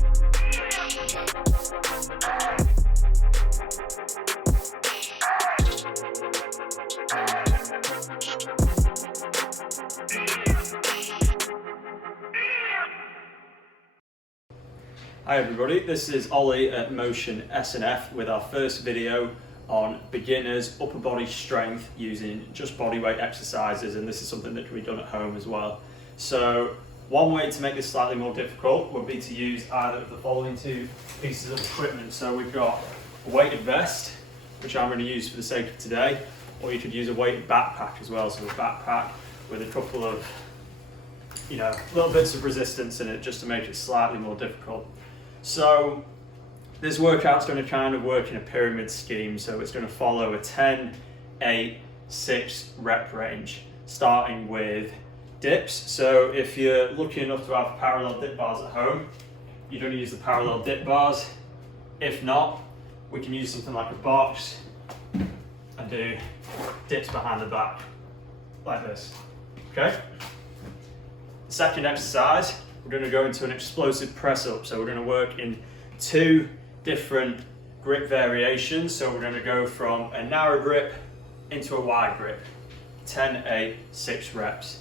Hi everybody, this is Ollie at Motion S&F with our first video on beginners upper body strength using just bodyweight exercises, and this is something that can be done at home as well. So one way to make this slightly more difficult would be to use either of the following two pieces of equipment. So we've got a weighted vest, which I'm going to use for the sake of today, or you could use a weighted backpack as well. So a backpack with a couple of little bits of resistance in it just to make it slightly more difficult. So this workout's going to kind of work in a pyramid scheme, so it's going to follow a 10, 8, 6 rep range, starting with dips. So if you're lucky enough to have parallel dip bars at home, you're going to use the parallel dip bars. If not, we can use something like a box and do dips behind the back, like this, okay? The second exercise, we're going to go into an explosive press up. So we're going to work in two different grip variations. So we're going to go from a narrow grip into a wide grip, 10, 8, 6 reps.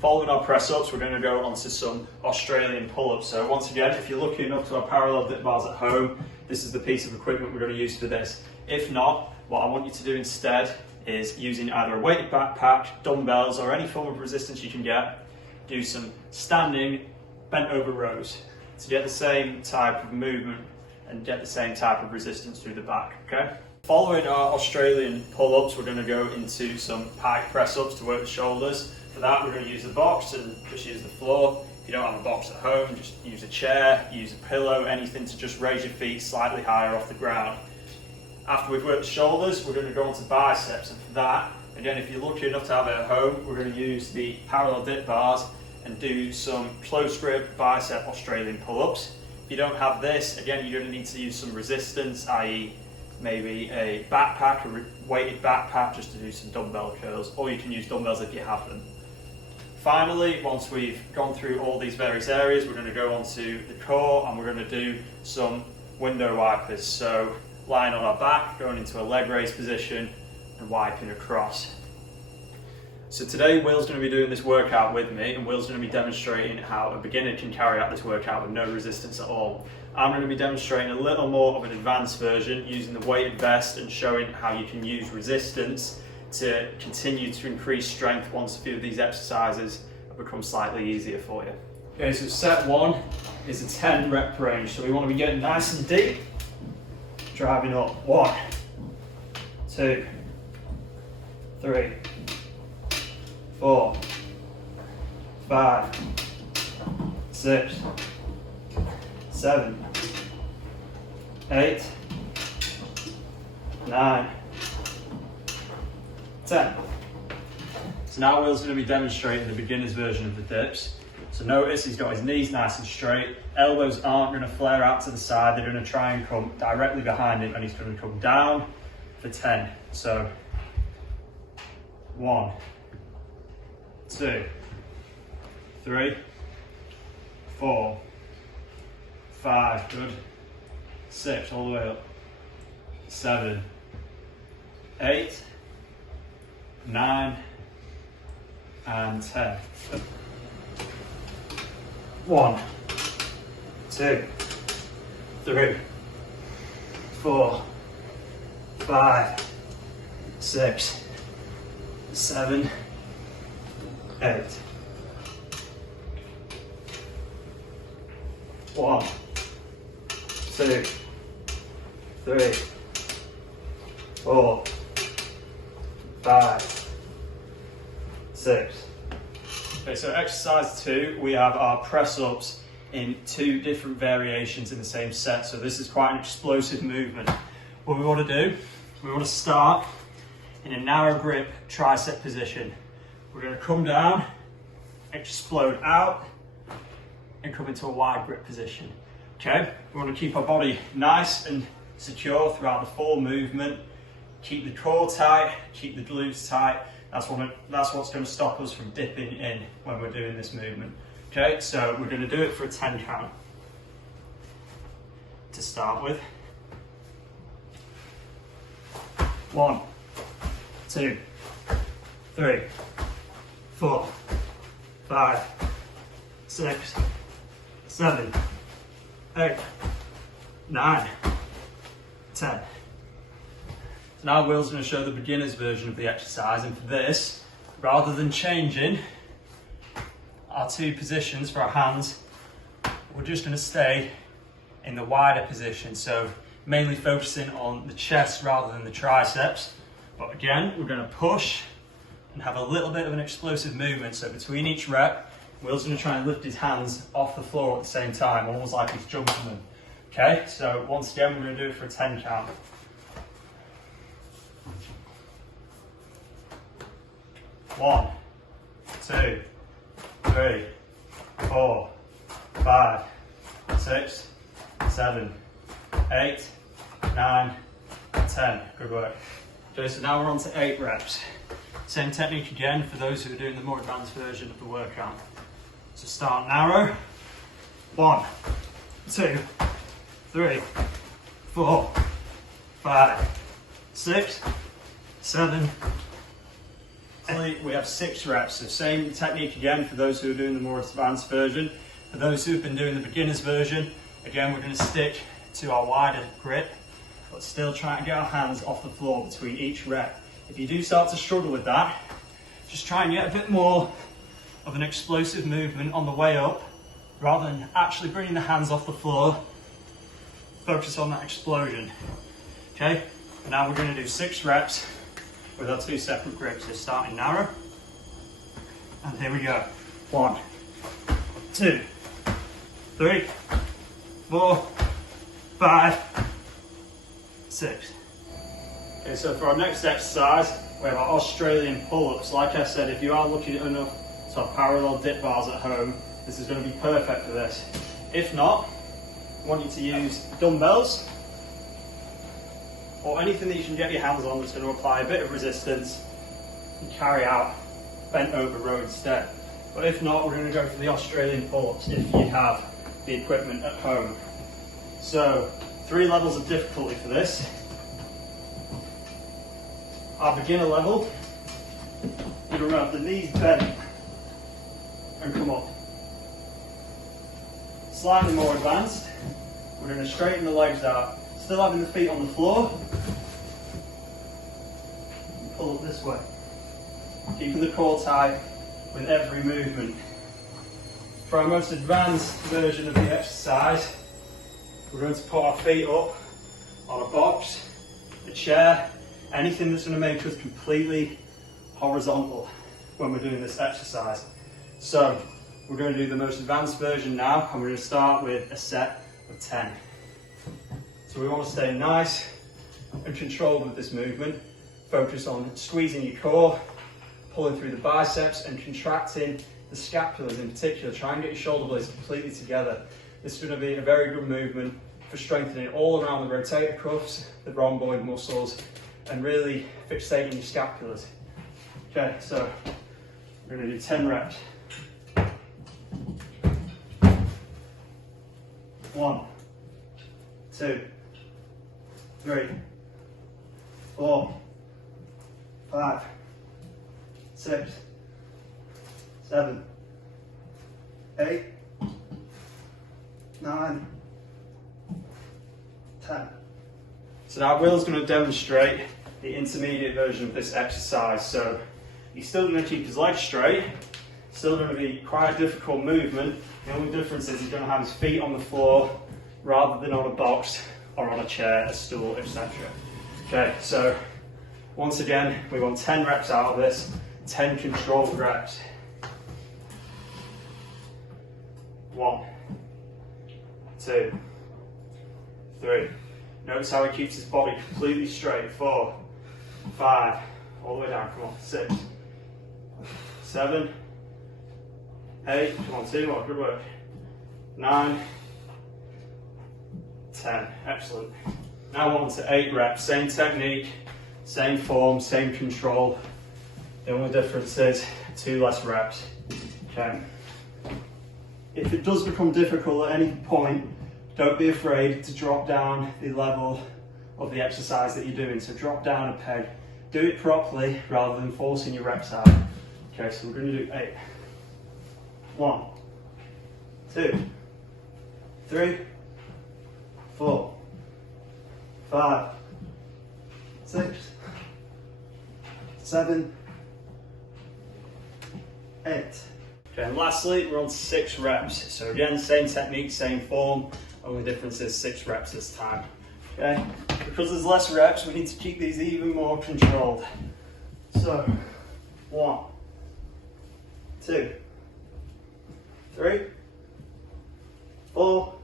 Following our press ups, we're going to go onto some Australian pull-ups. So once again, if you're lucky enough to have parallel dip bars at home, this is the piece of equipment we're going to use for this. If not, what I want you to do instead is using either a weighted backpack, dumbbells, or any form of resistance you can get, do some standing bent over rows to get the same type of movement and get the same type of resistance through the back, okay? Following our Australian pull-ups, we're going to go into some pike press-ups to work the shoulders. For that, we're going to use the box and just use the floor. If you don't have a box at home, just use a chair, use a pillow, anything to just raise your feet slightly higher off the ground. After we've worked the shoulders, we're going to go on to biceps, and for that, again, if you're lucky enough to have it at home, we're going to use the parallel dip bars and do some close grip bicep Australian pull-ups. If you don't have this, again, you're going to need to use some resistance, i.e. maybe a backpack, a weighted backpack, just to do some dumbbell curls, or you can use dumbbells if you have them. Finally, once we've gone through all these various areas, we're going to go onto the core and we're going to do some window wipers. So lying on our back, going into a leg raise position and wiping across. So today Will's going to be doing this workout with me, and Will's going to be demonstrating how a beginner can carry out this workout with no resistance at all. I'm going to be demonstrating a little more of an advanced version using the weighted vest and showing how you can use resistance to continue to increase strength once a few of these exercises have become slightly easier for you. Okay, so set one is a 10 rep range. So we want to be getting nice and deep, driving up. 1, 2, 3, 4, 5, 6, 7, 8, 9, 10. So now Will's going to be demonstrating the beginner's version of the dips. So notice he's got his knees nice and straight, elbows aren't going to flare out to the side, they're going to try and come directly behind him, and he's going to come down for 10. So 1, 2, 3, 4, 5, good, 6, all the way up, 7, 8, 9, and 10. 1, 2, 3, 4, 5, 6, 7, 8. 1, 2, 3, 4, 5, 6. Okay, so exercise 2, we have our press ups in 2 different variations in the same set. So this is quite an explosive movement. What we want to do, we want to start in a narrow grip tricep position. We're going to come down, explode out, and come into a wide grip position. Okay, we want to keep our body nice and secure throughout the full movement. Keep the core tight, keep the glutes tight. That's what's going to stop us from dipping in when we're doing this movement. Okay, so we're going to do it for a 10 count. to start with. 1, 2, 3, 4, 5, 6, 7, 8, 9, 10. So now Will's going to show the beginner's version of the exercise, and for this, rather than changing our two positions for our hands, we're just going to stay in the wider position, so mainly focusing on the chest rather than the triceps. But again, we're going to push and have a little bit of an explosive movement, so between each rep, Will's going to try and lift his hands off the floor at the same time, almost like he's jumping them. Okay, so once again, we're going to do it for a 10 count. 1, 2, 3, 4, 5, 6, 7, 8, 9, 10. Good work. Okay, so now we're on to 8 reps. Same technique again for those who are doing the more advanced version of the workout. So start narrow. 1, 2, 3, 4, 5, 6, 7. We have 6 reps, so same technique again for those who are doing the more advanced version. For those who've been doing the beginner's version, again we're going to stick to our wider grip, but still try and get our hands off the floor between each rep. If you do start to struggle with that, just try and get a bit more of an explosive movement on the way up, rather than actually bringing the hands off the floor. Focus on that explosion. Okay, and now we're going to do 6 reps with our 2 separate grips. So starting narrow, and here we go. 1, 2, 3, 4, 5, 6. Okay, so for our next exercise, we have our Australian pull-ups. Like I said, if you are lucky enough to have parallel dip bars at home, this is going to be perfect for this. If not, I want you to use dumbbells or anything that you can get your hands on that's going to apply a bit of resistance and carry out bent over row instead. But if not, we're going to go for the Australian pull-ups if you have the equipment at home. So 3 levels of difficulty for this. Our beginner level, you're going to have the knees bent and come up. Slightly more advanced, we're going to straighten the legs out, still having the feet on the floor, and pull up this way. Keeping the core tight with every movement. For our most advanced version of the exercise, we're going to put our feet up on a box, a chair, anything that's going to make us completely horizontal when we're doing this exercise. So we're going to do the most advanced version now, and we're going to start with a set of 10. So we want to stay nice and controlled with this movement. Focus on squeezing your core, pulling through the biceps and contracting the scapulars in particular. Try and get your shoulder blades completely together. This is going to be a very good movement for strengthening all around the rotator cuffs, the rhomboid muscles, and really fixating your scapulars. Okay, so we're going to do 10 reps. 1, 2, 3, 4, 5, 6, 7, 8, 9, 10. So now Will's going to demonstrate the intermediate version of this exercise. So he's still going to keep his legs straight, still going to be quite a difficult movement. The only difference is he's going to have his feet on the floor rather than on a box or on a chair, a stool, etc. Okay, so once again, we want 10 reps out of this, 10 controlled reps. 1, 2, 3. Notice how he keeps his body completely straight. 4, 5, all the way down, come on, 6, 7, 8, come on, 2 more, good work. 9, 10, excellent. Now on to 8 reps, same technique, same form, same control. The only difference is 2 less reps. Okay. If it does become difficult at any point, don't be afraid to drop down the level of the exercise that you're doing. So drop down a peg, do it properly rather than forcing your reps out. Okay, so we're going to do 8. 1, 2, 3, 4, 5, 6, 7, 8. Okay, and lastly, we're on 6 reps. So again, same technique, same form, only difference is 6 reps this time. Okay, because there's less reps, we need to keep these even more controlled. So, 1, 2, 3, 4,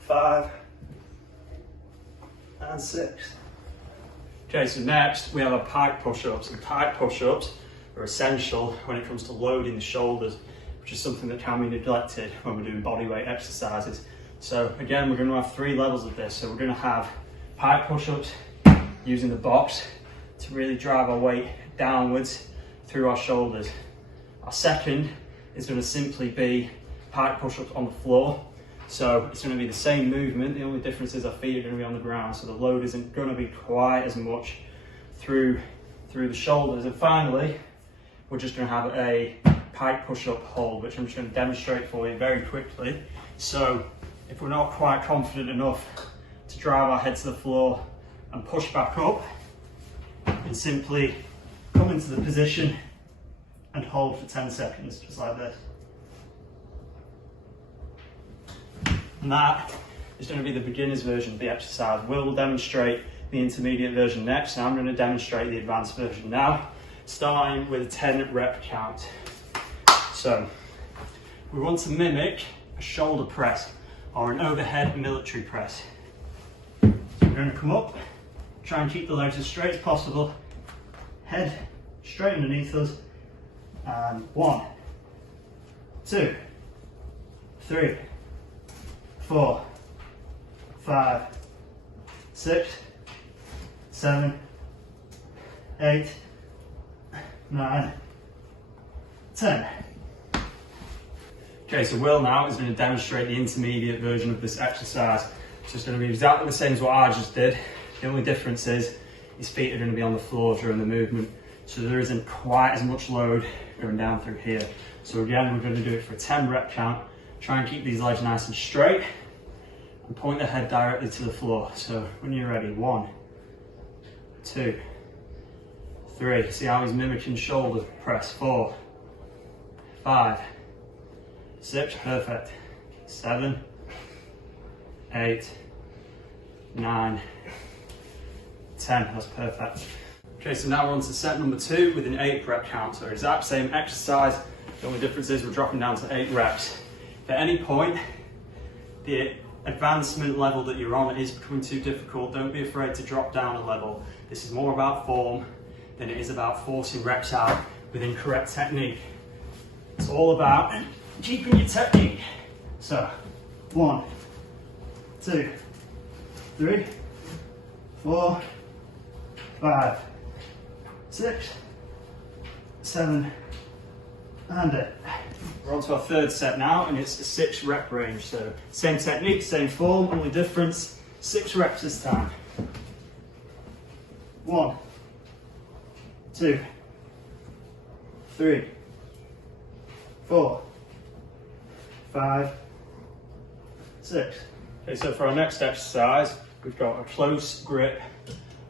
5, and 6. Okay, so next we have our pike push-ups, and pike push-ups are essential when it comes to loading the shoulders, which is something that can be neglected when we're doing bodyweight exercises. So again, we're going to have 3 levels of this. So we're going to have pike push-ups using the box to really drive our weight downwards through our shoulders. Our second is going to simply be pike push-ups on the floor. So it's going to be the same movement, the only difference is our feet are going to be on the ground, so the load isn't going to be quite as much through the shoulders. And finally, we're just going to have a pike push-up hold, which I'm just going to demonstrate for you very quickly. So if we're not quite confident enough to drive our head to the floor and push back up, we can simply come into the position and hold for 10 seconds, just like this. And that is going to be the beginner's version of the exercise. We'll demonstrate the intermediate version next, and I'm going to demonstrate the advanced version now, starting with a 10 rep count. So we want to mimic a shoulder press or an overhead military press. So we're going to come up, try and keep the legs as straight as possible, head straight underneath us, and 1, 2, 3, 4, 5, 6, 7, 8, 9, 10. Okay, so Will now is going to demonstrate the intermediate version of this exercise. So it's going to be exactly the same as what I just did. The only difference is his feet are going to be on the floor during the movement, so there isn't quite as much load going down through here. So again, we're going to do it for a 10 rep count. Try and keep these legs nice and straight and point the head directly to the floor. So when you're ready, 1, 2, 3. See how he's mimicking shoulder press. 4, 5, 6, perfect. 7, 8, 9, 10, that's perfect. Okay, so now we're on to set number 2 with an 8 rep count. So exact same exercise, the only difference is we're dropping down to 8 reps. If at any point the advancement level that you're on is becoming too difficult, don't be afraid to drop down a level. This is more about form than it is about forcing reps out with incorrect technique. It's all about keeping your technique. So 1, 2, 3, 4, 5, 6, 7, and 8. We're on to our third set now, and it's a 6 rep range. So same technique, same form, only difference, 6 reps this time. 1, 2, 3, 4, 5, 6. Okay, so for our next exercise, we've got a close grip,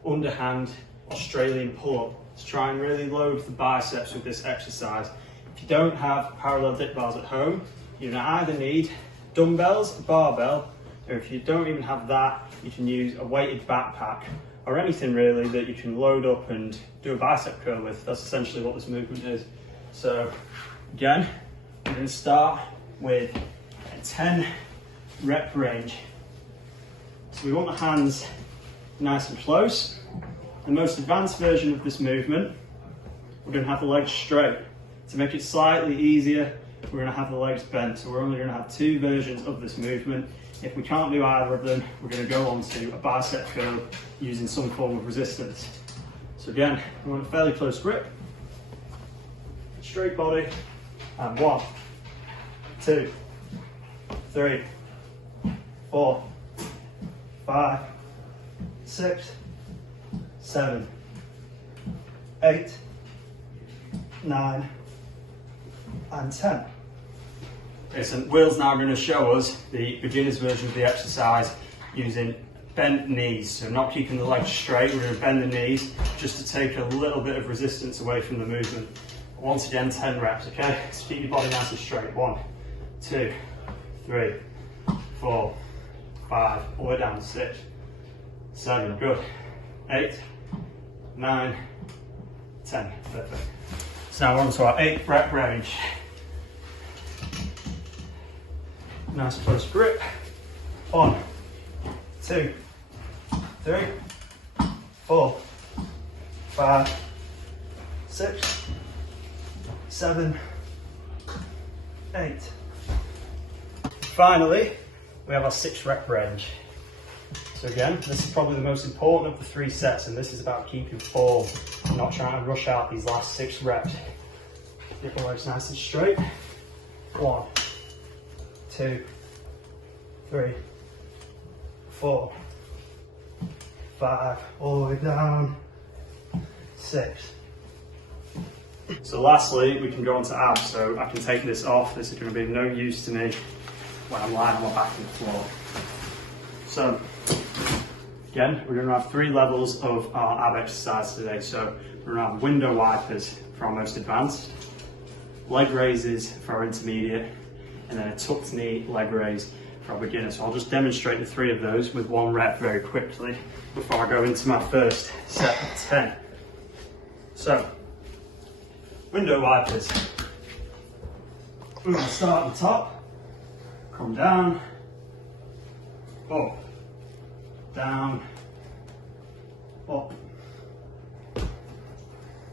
underhand Australian pull-up. Let's try and really load the biceps with this exercise. If you don't have parallel dip bars at home, you're going to either need dumbbells, a barbell, or if you don't even have that, you can use a weighted backpack or anything really that you can load up and do a bicep curl with. That's essentially what this movement is. So again, we're going to start with a 10 rep range. So we want the hands nice and close. The most advanced version of this movement, we're going to have the legs straight. To make it slightly easier, we're going to have the legs bent. So we're only going to have 2 versions of this movement. If we can't do either of them, we're going to go on to a bicep curl using some form of resistance. So again, we want a fairly close grip, straight body, and 1, 2, 3, 4, 5, 6, 7, 8, 9, and 10. Okay, so Will's now going to show us the beginner's version of the exercise using bent knees. So not keeping the legs straight, we're going to bend the knees just to take a little bit of resistance away from the movement. Once again, 10 reps, okay? So keep your body nice and straight. 1, 2, 3, 4, 5, all the way down, 6, 7, good. 8, 9, 10, perfect. So now we're on to our 8 rep range. Nice close grip. 1, 2, 3, 4, 5, 6, 7, 8. Finally, we have our 6 rep range. So again, this is probably the most important of the 3 sets, and this is about keeping form and not trying to rush out these last 6 reps. Get your legs nice and straight. 1, 2, 3, 4, 5, all the way down, 6. So lastly, we can go on to abs. So I can take this off. This is going to be no use to me when I'm lying on my back on the floor. So again, we're going to have 3 levels of our ab exercise today. So we're going to have window wipers for our most advanced, leg raises for our intermediate, and then a tucked knee leg raise for our beginner. So I'll just demonstrate the 3 of those with 1 rep very quickly before I go into my first set of 10. So, window wipers. We're going to start at the top, come down, up, down, up.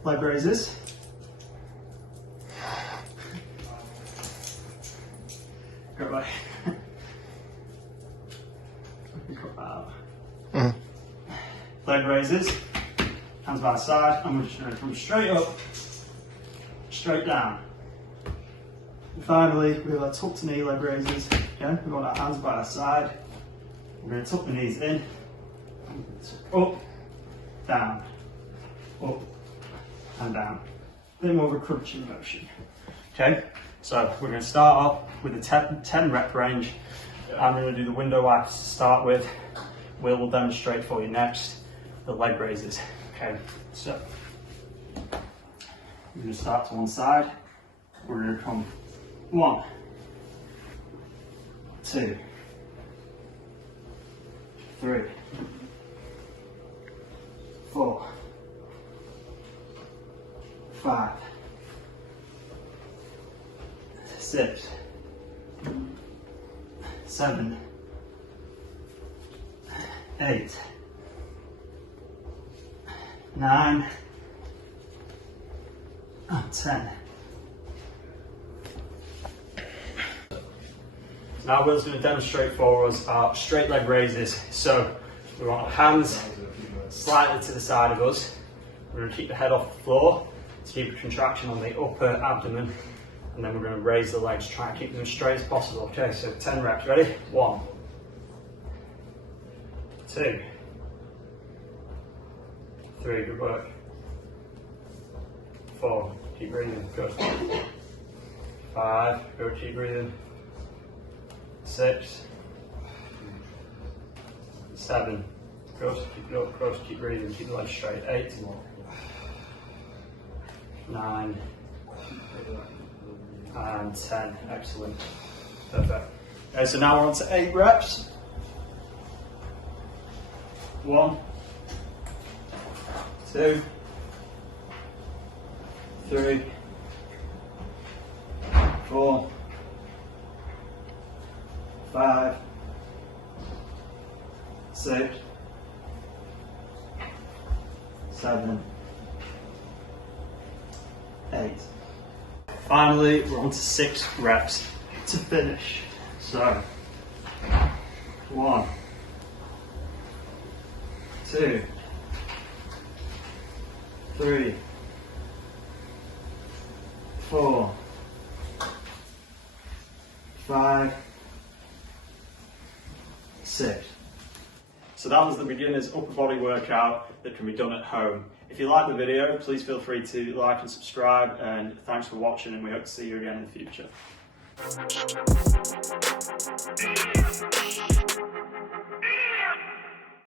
Leg raises. Go away. Leg raises, hands by the side, and we're just going to come straight up, straight down. And finally, we have our tucked knee leg raises. Again, we want our hands by our side. We're going to tuck the knees in, up, down, up, and down. A bit more of a crunching motion. Okay, so we're going to start off with a 10 rep range. I'm going to do the window wipers to start with. Will demonstrate for you next the leg raises. Okay, so we're going to start to one side. We're going to come 1, 2, 3, 4, 5, 6, 7, 8, 9, and 10. Now Will's going to demonstrate for us our straight leg raises. So we want our hands slightly to the side of us. We're going to keep the head off the floor to keep a contraction on the upper abdomen, and then we're going to raise the legs, try and keep them as straight as possible. Okay, so 10 reps, ready? 1, 2, 3, good work. 4, keep breathing, good. 5, good, keep breathing. 6, 7, good, keep it up, good, keep breathing, keep the legs straight. 8, 9, and 10, excellent, perfect. Okay, so now we're on to 8 reps. 1, 2, 3, 4, 5, 6, 7, 8. Finally, we're on to 6 reps to finish. So, 1, 2, 3, 4, 5, 6. So that was the beginner's upper body workout that can be done at home. If you like the video, please feel free to like and subscribe, and thanks for watching, and we hope to see you again in the future.